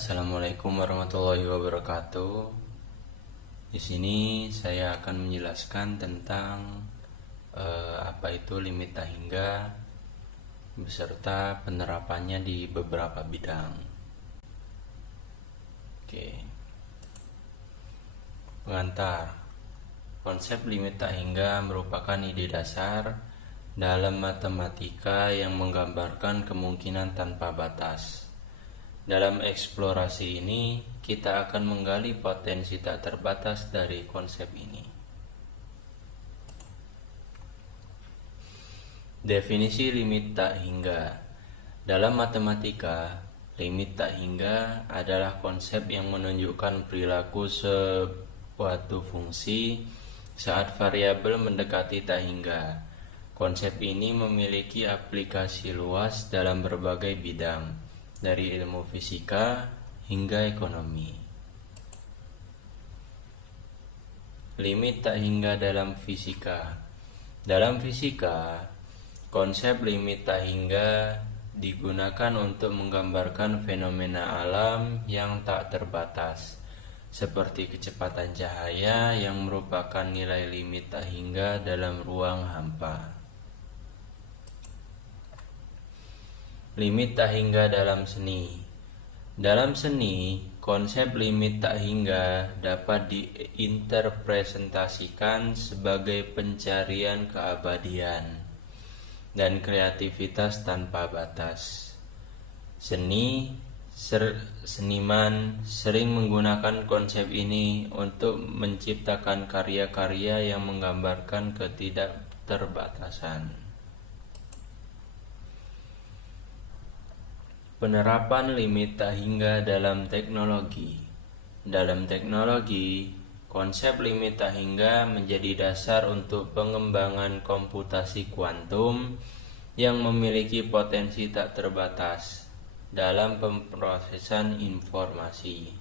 Assalamualaikum warahmatullahi wabarakatuh. Di sini saya akan menjelaskan tentang apa itu limit tak hingga beserta penerapannya di beberapa bidang. Oke. Pengantar. Konsep limit tak hingga merupakan ide dasar dalam matematika yang menggambarkan kemungkinan tanpa batas. Dalam eksplorasi ini, kita akan menggali potensi tak terbatas dari konsep ini. Definisi limit tak hingga. Dalam matematika, limit tak hingga adalah konsep yang menunjukkan perilaku suatu fungsi saat variabel mendekati tak hingga. Konsep ini memiliki aplikasi luas dalam berbagai bidang, dari ilmu fisika hingga ekonomi. Limit tak hingga dalam fisika. Dalam fisika, konsep limit tak hingga digunakan untuk menggambarkan fenomena alam yang tak terbatas, seperti kecepatan cahaya yang merupakan nilai limit tak hingga dalam ruang hampa. Limit tak hingga dalam seni. Dalam seni, konsep limit tak hingga dapat diinterpretasikan sebagai pencarian keabadian dan kreativitas tanpa batas. Seniman sering menggunakan konsep ini untuk menciptakan karya-karya yang menggambarkan ketidakterbatasan. Penerapan limit tak hingga dalam teknologi. Dalam teknologi, konsep limit tak hingga menjadi dasar untuk pengembangan komputasi kuantum yang memiliki potensi tak terbatas dalam pemrosesan informasi.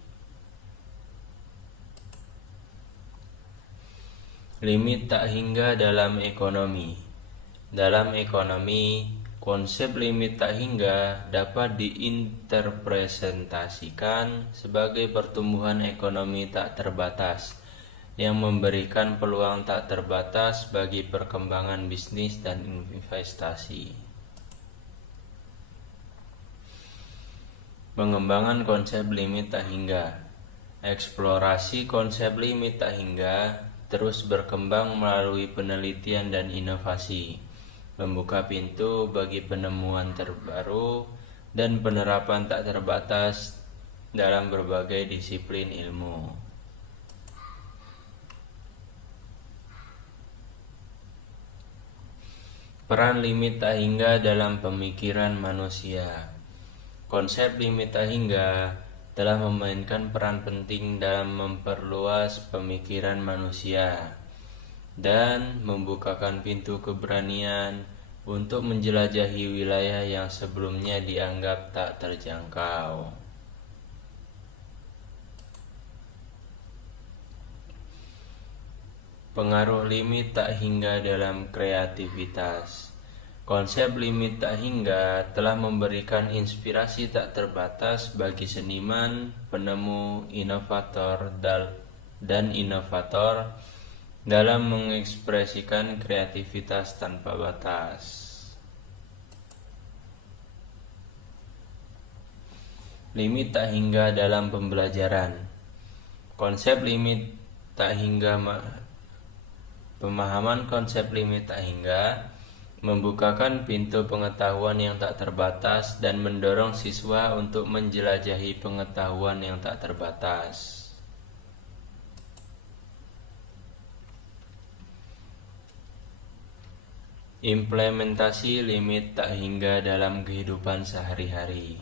Limit tak hingga dalam ekonomi. Dalam ekonomi, konsep limit tak hingga dapat diinterpretasikan sebagai pertumbuhan ekonomi tak terbatas yang memberikan peluang tak terbatas bagi perkembangan bisnis dan investasi. Pengembangan konsep limit tak hingga. Eksplorasi konsep limit tak hingga terus berkembang melalui penelitian dan inovasi, membuka pintu bagi penemuan terbaru dan penerapan tak terbatas dalam berbagai disiplin ilmu. Peran limit tak hingga dalam pemikiran manusia. Konsep limit tak hingga telah memainkan peran penting dalam memperluas pemikiran manusia dan membukakan pintu keberanian untuk menjelajahi wilayah yang sebelumnya dianggap tak terjangkau. Pengaruh limit tak hingga dalam kreativitas. Konsep limit tak hingga telah memberikan inspirasi tak terbatas bagi seniman, penemu, dan inovator dalam mengekspresikan kreativitas tanpa batas. Limit tak hingga dalam pembelajaran. Konsep limit tak hingga Pemahaman konsep limit tak hingga membukakan pintu pengetahuan yang tak terbatas dan mendorong siswa untuk menjelajahi pengetahuan yang tak terbatas. Implementasi limit tak hingga dalam kehidupan sehari-hari.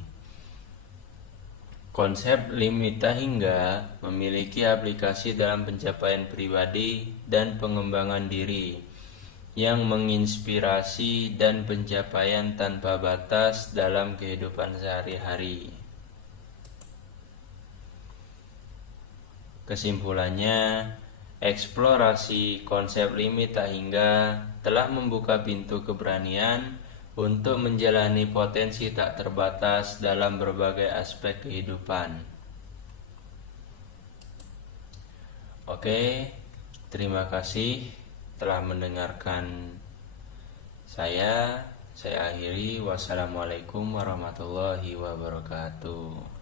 Konsep limit tak hingga memiliki aplikasi dalam pencapaian pribadi dan pengembangan diri yang menginspirasi dan pencapaian tanpa batas dalam kehidupan sehari-hari. Kesimpulannya, eksplorasi konsep limit tak hingga telah membuka pintu keberanian untuk menjalani potensi tak terbatas dalam berbagai aspek kehidupan. Oke, terima kasih telah mendengarkan saya. Saya akhiri. Wassalamualaikum warahmatullahi wabarakatuh.